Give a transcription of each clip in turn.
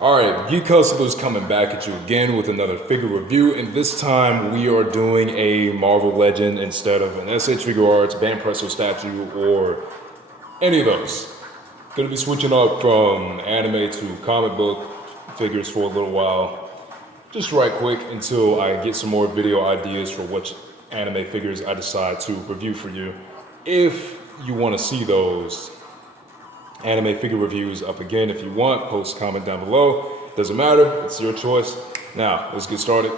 Alright, Geek Hustler's coming back at you again with another figure review, and this time we are doing a Marvel Legend instead of an SH Figure Arts, Band Presso statue, or any of those. Gonna be switching up from anime to comic book figures for a little while, just right quick until I get some more video ideas for which anime figures I decide to review for you. If you want to see those anime figure reviews up again, if you want, post a comment down below. Doesn't matter, it's your choice. Now, let's get started.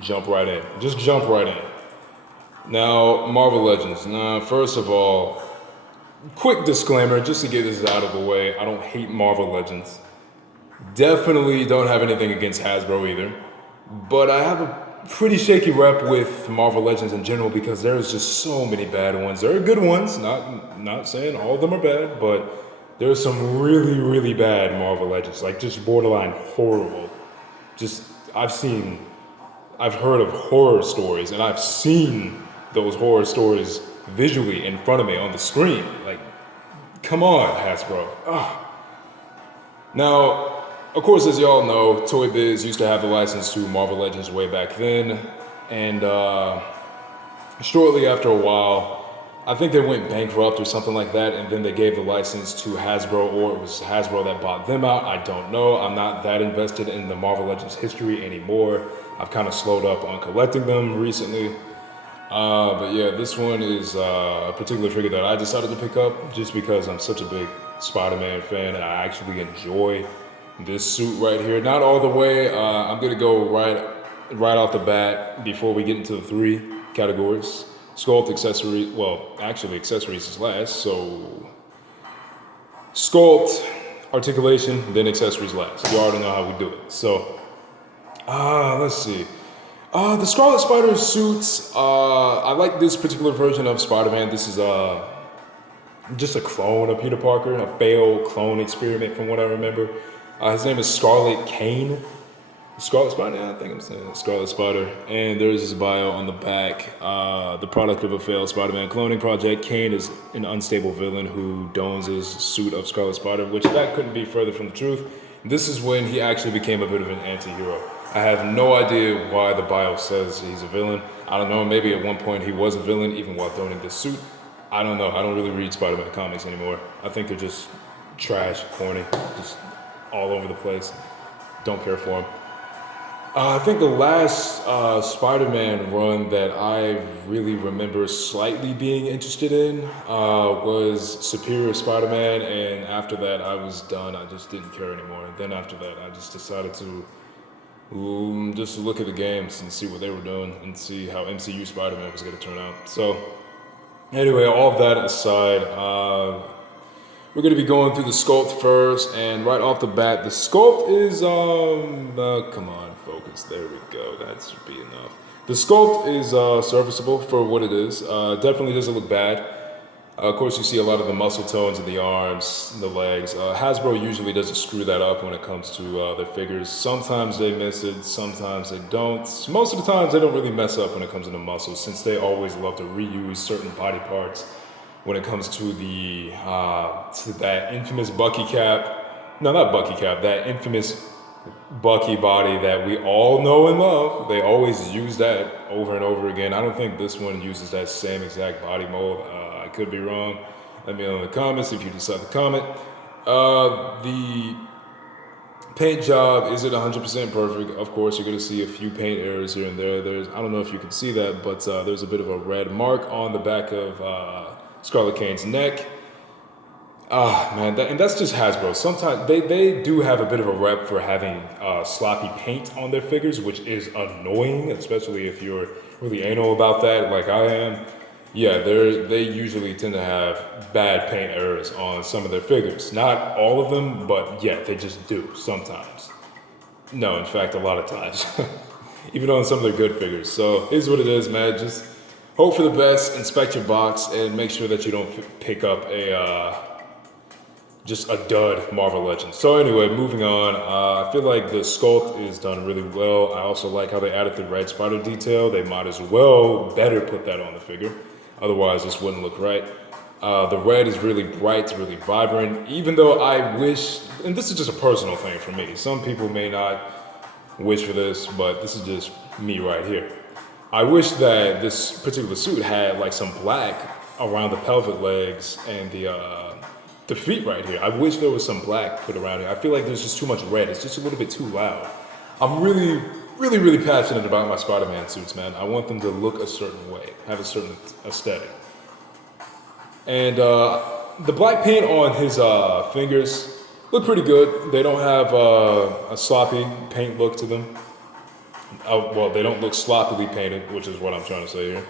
Jump right in. Just jump right in. Now, Marvel Legends. Now, first of all, quick disclaimer, just to get this out of the way, I don't hate Marvel Legends. Definitely don't have anything against Hasbro either. But I have a pretty shaky rep with Marvel Legends in general because there's just so many bad ones. There are good ones, not saying all of them are bad, but there's some really, really bad Marvel Legends, like just borderline horrible. I've heard of horror stories, and I've seen those horror stories visually in front of me on the screen. Like, come on, Hasbro. Ugh. Now, of course, as y'all know, Toy Biz used to have the license to Marvel Legends way back then, and shortly after a while, I think they went bankrupt or something like that, and then they gave the license to Hasbro, or it was Hasbro that bought them out. I don't know. I'm not that invested in the Marvel Legends history anymore. I've kind of slowed up on collecting them recently. But yeah, this one is a particular figure that I decided to pick up just because I'm such a big Spider-Man fan, and I actually enjoy this suit right here. Not all the way. I'm going to go right off the bat before we get into the three categories. Sculpt, accessories, well, actually accessories is last, so sculpt, articulation, then accessories last. You already know how we do it. So, let's see. The Scarlet Spider suits, I like this particular version of Spider-Man. This is just a clone of Peter Parker, a failed clone experiment from what I remember. His name is Scarlet Kane. Scarlet Spider, yeah, I think I'm saying Scarlet Spider. And there's his bio on the back. The product of a failed Spider-Man cloning project. Kane is an unstable villain who dons his suit of Scarlet Spider, which that couldn't be further from the truth. This is when he actually became a bit of an anti-hero. I have no idea why the bio says he's a villain. I don't know, maybe at one point he was a villain even while donning this suit. I don't know, I don't really read Spider-Man comics anymore. I think they're just trash, corny, just all over the place. Don't care for them. I think the last Spider-Man run that I really remember slightly being interested in was Superior Spider-Man, and after that I was done. I just didn't care anymore. And then after that I just decided to just look at the games and see what they were doing and see how MCU Spider-Man was going to turn out. So anyway, all of that aside, we're going to be going through the sculpt first, and right off the bat, the sculpt is, come on, focus, there we go, that should be enough. The sculpt is serviceable for what it is. Definitely doesn't look bad. Of course, you see a lot of the muscle tones in the arms, the legs. Hasbro usually doesn't screw that up when it comes to their figures. Sometimes they miss it, sometimes they don't. Most of the times, they don't really mess up when it comes to the muscles, since they always love to reuse certain body parts. When it comes to to that infamous Bucky cap, no, not Bucky cap, that infamous Bucky body that we all know and love. They always use that over and over again. I don't think this one uses that same exact body mold. I could be wrong. Let me know in the comments if you decide to comment. The paint job, is it 100% perfect? Of course, you're going to see a few paint errors here and there. I don't know if you can see that, but there's a bit of a red mark on the back of Scarlet Kane's neck. Man, and that's just Hasbro. Sometimes they do have a bit of a rep for having sloppy paint on their figures, which is annoying, especially if you're really anal about that, like I am. Yeah, they usually tend to have bad paint errors on some of their figures. Not all of them, but yeah, they just do sometimes. No, in fact, a lot of times. Even on some of their good figures. So, here's what it is, man. Just hope for the best, inspect your box, and make sure that you don't pick up just a dud Marvel Legends. So anyway, moving on. I feel like the sculpt is done really well. I also like how they added the red spider detail. They might as well better put that on the figure. Otherwise, this wouldn't look right. The red is really bright, really vibrant, even though I wish, and this is just a personal thing for me, some people may not wish for this, but this is just me right here. I wish that this particular suit had like some black around the pelvic legs and the feet right here. I wish there was some black put around here. I feel like there's just too much red. It's just a little bit too loud. I'm really passionate about my Spider-Man suits, man. I want them to look a certain way, have a certain aesthetic. And the black paint on his fingers look pretty good. They don't have a sloppy paint look to them. Well, they don't look sloppily painted, which is what I'm trying to say here.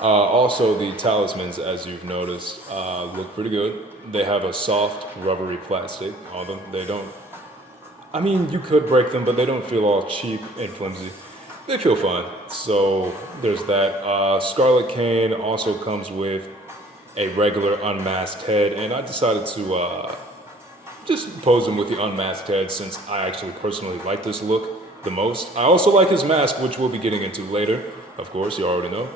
Also, the talismans, as you've noticed, look pretty good. They have a soft, rubbery plastic on them. They don't, I mean, you could break them, but they don't feel all cheap and flimsy. They feel fine. So there's that. Scarlet Cane also comes with a regular unmasked head, and I decided to just pose him with the unmasked head since I actually personally like this look the most. I also like his mask, which we'll be getting into later. Of course, you already know.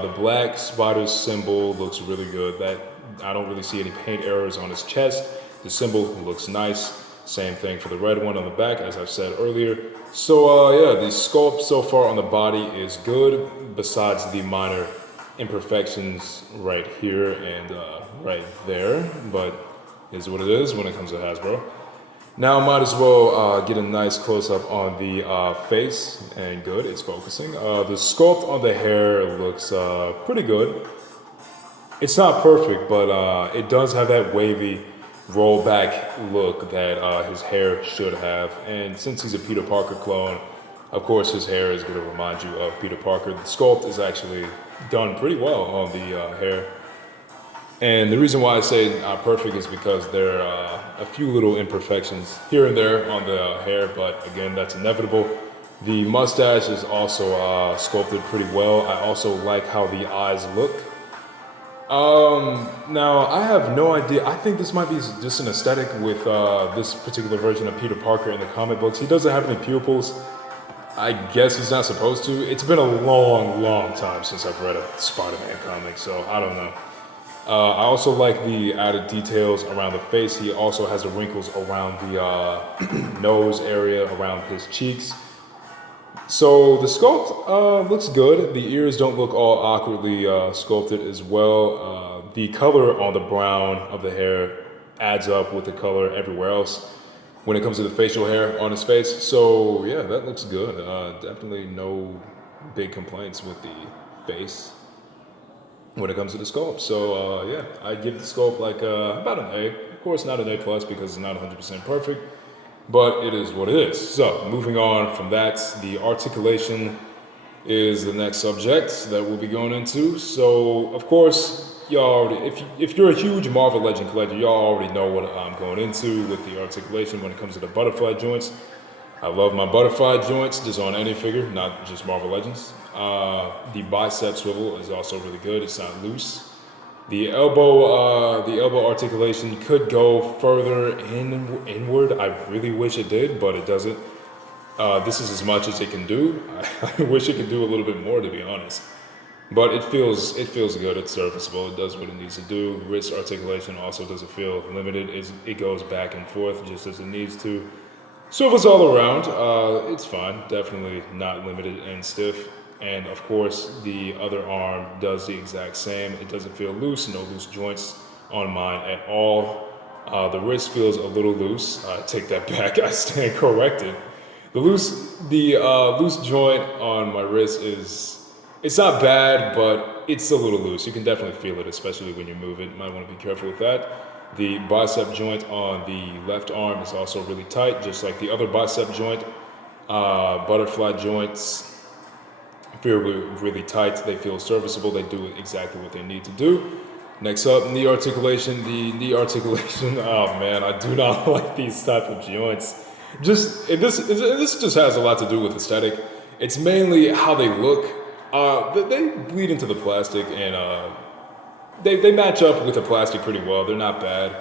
The black spider symbol looks really good. That I don't really see any paint errors on his chest. The symbol looks nice. Same thing for the red one on the back, as I've said earlier. So yeah, the sculpt so far on the body is good, besides the minor imperfections right here and right there, but is what it is when it comes to Hasbro. Now might as well get a nice close-up on the face, and good, it's focusing. The sculpt on the hair looks pretty good. It's not perfect, but it does have that wavy rollback look that his hair should have. And since he's a Peter Parker clone, of course his hair is going to remind you of Peter Parker. The sculpt is actually done pretty well on the hair. And the reason why I say not perfect is because there are a few little imperfections here and there on the hair, but again, that's inevitable. The mustache is also sculpted pretty well. I also like how the eyes look. Now, I have no idea. I think this might be just an aesthetic with this particular version of Peter Parker in the comic books. He doesn't have any pupils. I guess he's not supposed to. It's been a long time since I've read a Spider-Man comic, so I don't know. I also like the added details around the face. He also has the wrinkles around the nose area, around his cheeks. So the sculpt looks good. The ears don't look all awkwardly sculpted as well. The color on the brown of the hair adds up with the color everywhere else when it comes to the facial hair on his face. So yeah, that looks good. Definitely no big complaints with the face when it comes to the sculpt. So yeah, I give the sculpt like about an A. Of course, not an A plus because it's not 100% perfect, but it is what it is. So moving on from that, the articulation is the next subject that we'll be going into. So of course, y'all already, if you're a huge Marvel Legend collector, y'all already know what I'm going into with the articulation when it comes to the butterfly joints. I love my butterfly joints just on any figure, not just Marvel Legends. The bicep swivel is also really good. It's not loose. The elbow articulation could go further inward. I really wish it did, but it doesn't. This is as much as it can do. I wish it could do a little bit more, to be honest. But it feels good. It's serviceable. It does what it needs to do. Wrist articulation also doesn't feel limited. It goes back and forth just as it needs to. Swivels all around. It's fine. Definitely not limited and stiff. And of course, the other arm does the exact same. It doesn't feel loose. No loose joints on mine at all. The wrist feels a little loose. I take that back. I stand corrected. The loose joint on my wrist it's not bad, but it's a little loose. You can definitely feel it, especially when you move it. You might want to be careful with that. The bicep joint on the left arm is also really tight, just like the other bicep joint. Butterfly joints feel really tight. They feel serviceable. They do exactly what they need to do. Next up, knee articulation. The knee articulation, oh man, I do not like these type of joints. This just has a lot to do with aesthetic. It's mainly how they look. They bleed into the plastic, and they match up with the plastic pretty well. They're not bad.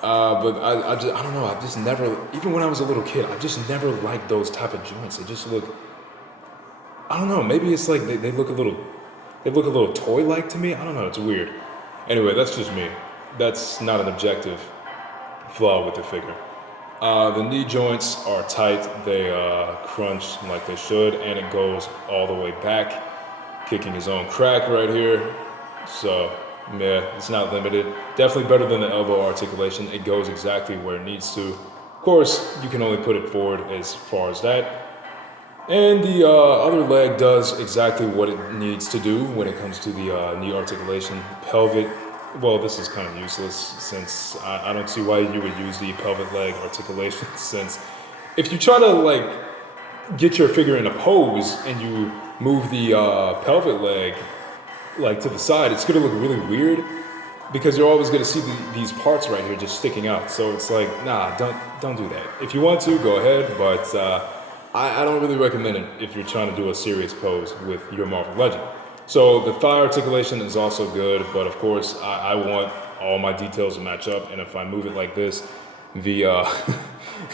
But I don't know. I just never, even when I was a little kid, I just never liked those type of joints. They just look, I don't know. Maybe it's like they look a little toy-like to me. I don't know. It's weird. Anyway, that's just me. That's not an objective flaw with the figure. The knee joints are tight. They crunch like they should, and it goes all the way back, kicking his own crack right here. So, yeah, it's not limited. Definitely better than the elbow articulation. It goes exactly where it needs to. Of course, you can only put it forward as far as that. And the other leg does exactly what it needs to do when it comes to the knee articulation. Pelvic, well, this is kind of useless since I don't see why you would use the pelvic leg articulation since if you try to like get your figure in a pose and you move the pelvic leg like to the side, it's gonna look really weird because you're always gonna see these parts right here just sticking out. So it's like, nah, don't do that. If you want to, go ahead, but I don't really recommend it if you're trying to do a serious pose with your Marvel Legend. So the thigh articulation is also good, but of course I want all my details to match up, and if I move it like this, the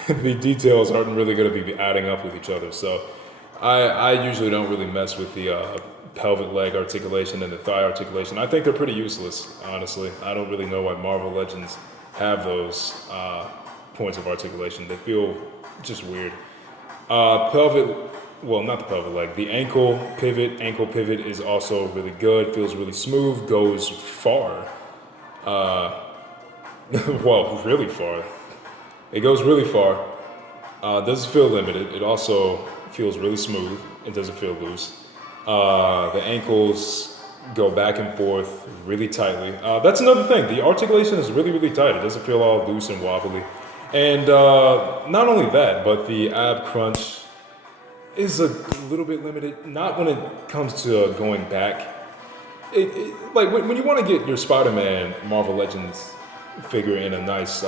the details aren't really going to be adding up with each other. So I usually don't really mess with the pelvic leg articulation and the thigh articulation. I think they're pretty useless, honestly. I don't really know why Marvel Legends have those points of articulation. They feel just weird. Pelvic, well, not the pelvic leg, the ankle pivot is also really good, feels really smooth, goes far. Well, really far. It goes really far. Doesn't feel limited. It also feels really smooth. It doesn't feel loose. The ankles go back and forth really tightly. That's another thing. The articulation is really, really tight. It doesn't feel all loose and wobbly. And not only that, but the ab crunch is a little bit limited. Not when it comes to going back. Like when you want to get your Spider-Man Marvel Legends figure in a nice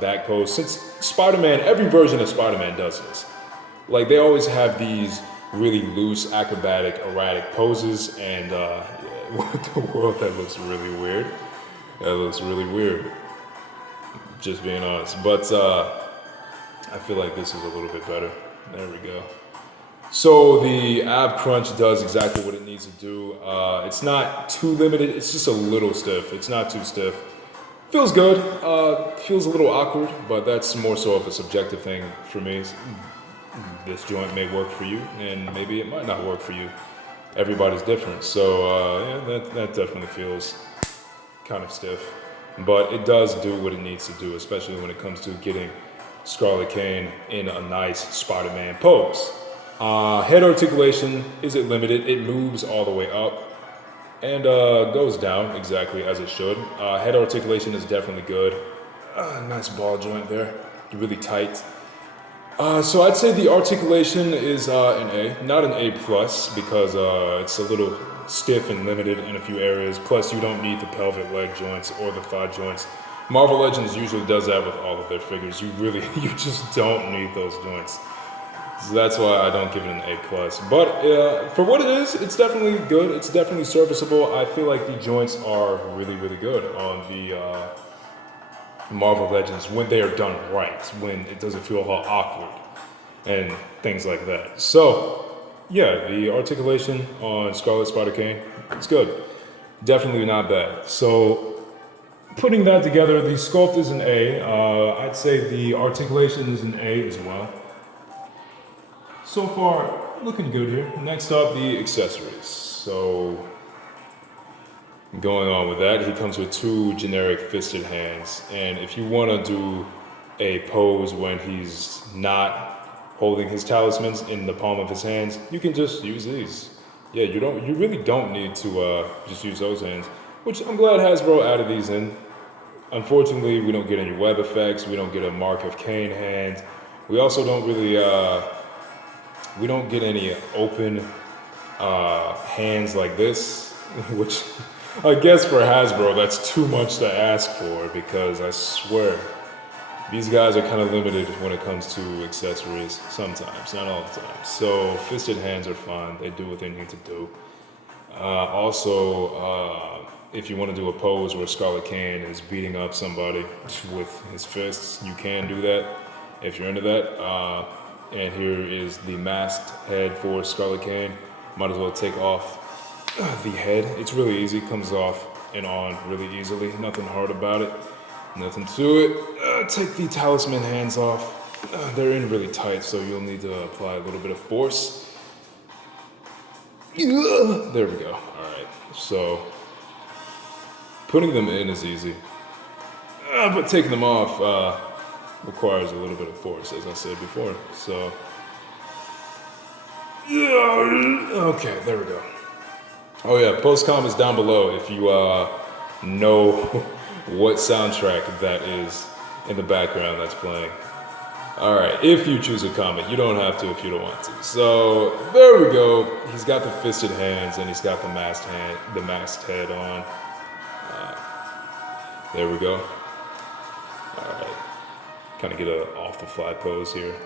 back pose, since Spider-Man, every version of Spider-Man does this. Like they always have these really loose, acrobatic, erratic poses, and yeah, what the world, that looks really weird. That looks really weird. Just being honest, but I feel like this is a little bit better. There we go. So the ab crunch does exactly what it needs to do. It's not too limited. It's just a little stiff. It's not too stiff. Feels good. Feels a little awkward, but that's more so of a subjective thing for me. This joint may work for you, and maybe it might not work for you. Everybody's different, so yeah, that definitely feels kind of stiff. But it does do what it needs to do, especially when it comes to getting Scarlet Kane in a nice Spider-Man pose. Head articulation isn't limited. It moves all the way up and goes down exactly as it should. Head articulation is definitely good. Nice ball joint there, really tight. So I'd say the articulation is an A, not an A plus, because it's a little stiff and limited in a few areas. Plus, you don't need the pelvic leg joints or the thigh joints. Marvel Legends usually does that with all of their figures. You just don't need those joints. So that's why I don't give it an A plus. But for what it is, it's definitely good. It's definitely serviceable. I feel like the joints are really, really good on the Marvel Legends when they are done right, when it doesn't feel all awkward and things like that. So yeah, the articulation on Scarlet Spider-Kane, it's good. Definitely not bad. So putting that together, the sculpt is an A. I'd say the articulation is an A as well. So far, looking good here. Next up, the accessories. So going on with that, he comes with two generic fisted hands. And if you want to do a pose when he's not holding his talismans in the palm of his hands, you can just use these. Yeah, you really don't need to just use those hands, which I'm glad Hasbro added these in. Unfortunately, we don't get any web effects. We don't get a Mark of Kane hand. We also don't really, we don't get any open hands like this, which I guess for Hasbro, that's too much to ask for, because I swear, these guys are kind of limited when it comes to accessories sometimes, not all the time. So fisted hands are fine. They do what they need to do. Also, if you want to do a pose where Scarlet Kane is beating up somebody with his fists, you can do that if you're into that. And here is the masked head for Scarlet Kane. Might as well take off the head. It's really easy. Comes off and on really easily. Nothing hard about it. Nothing to it. Take the talisman hands off. They're in really tight, so you'll need to apply a little bit of force. There we go. Alright, so putting them in is easy. But taking them off requires a little bit of force, as I said before. So, okay, there we go. Oh yeah, post-com is down below if you know what soundtrack that is in the background that's playing. Alright, if you choose a comment, you don't have to if you don't want to. So, there we go. He's got the fisted hands and he's got the masked head on. There we go. Alright. Kind of get a off-the-fly pose here.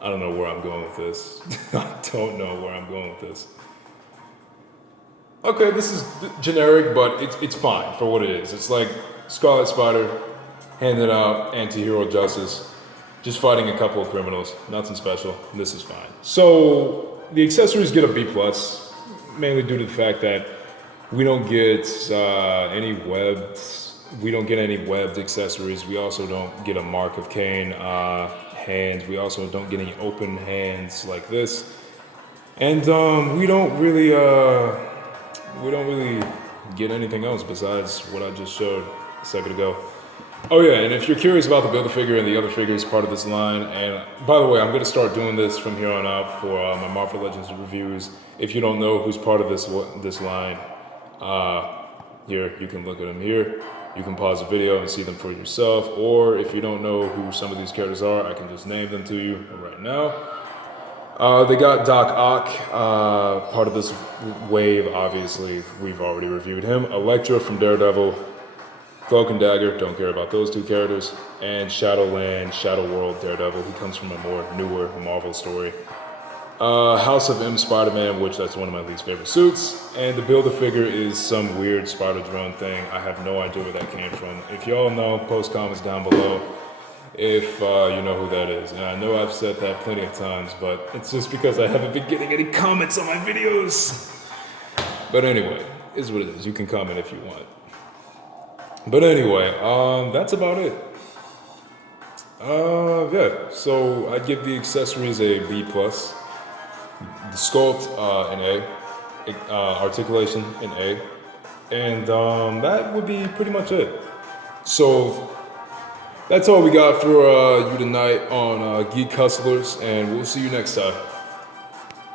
I don't know where I'm going with this. I don't know where I'm going with this. Okay, this is generic, but it's fine for what it is. It's like Scarlet Spider handing out anti-hero justice. Just fighting a couple of criminals, nothing special. This is fine. So the accessories get a B+, mainly due to the fact that we don't get any webbed. We don't get any webbed accessories. We also don't get a Mark of Cain hands. We also don't get any open hands like this, and we don't really get anything else besides what I just showed a second ago. Oh yeah, and if you're curious about the Build-A-Figure and the other figures part of this line, and by the way, I'm going to start doing this from here on out for my Marvel Legends reviews. If you don't know who's part of this line, here, you can look at them here. You can pause the video and see them for yourself, or if you don't know who some of these characters are, I can just name them to you right now. They got Doc Ock, part of this wave, obviously, we've already reviewed him. Elektra from Daredevil. Cloak and Dagger, don't care about those two characters. And Shadowland, Shadow World, Daredevil. He comes from a more newer Marvel story. House of M Spider-Man, which that's one of my least favorite suits. And the Build-A-Figure is some weird spider drone thing. I have no idea where that came from. If y'all know, post comments down below if you know who that is. And I know I've said that plenty of times, but it's just because I haven't been getting any comments on my videos. But anyway, is what it is. You can comment if you want. But anyway, that's about it. Yeah, so I'd give the accessories a B+, the sculpt an A, articulation an A, and that would be pretty much it. So that's all we got for you tonight on Geek Hustlers, and we'll see you next time.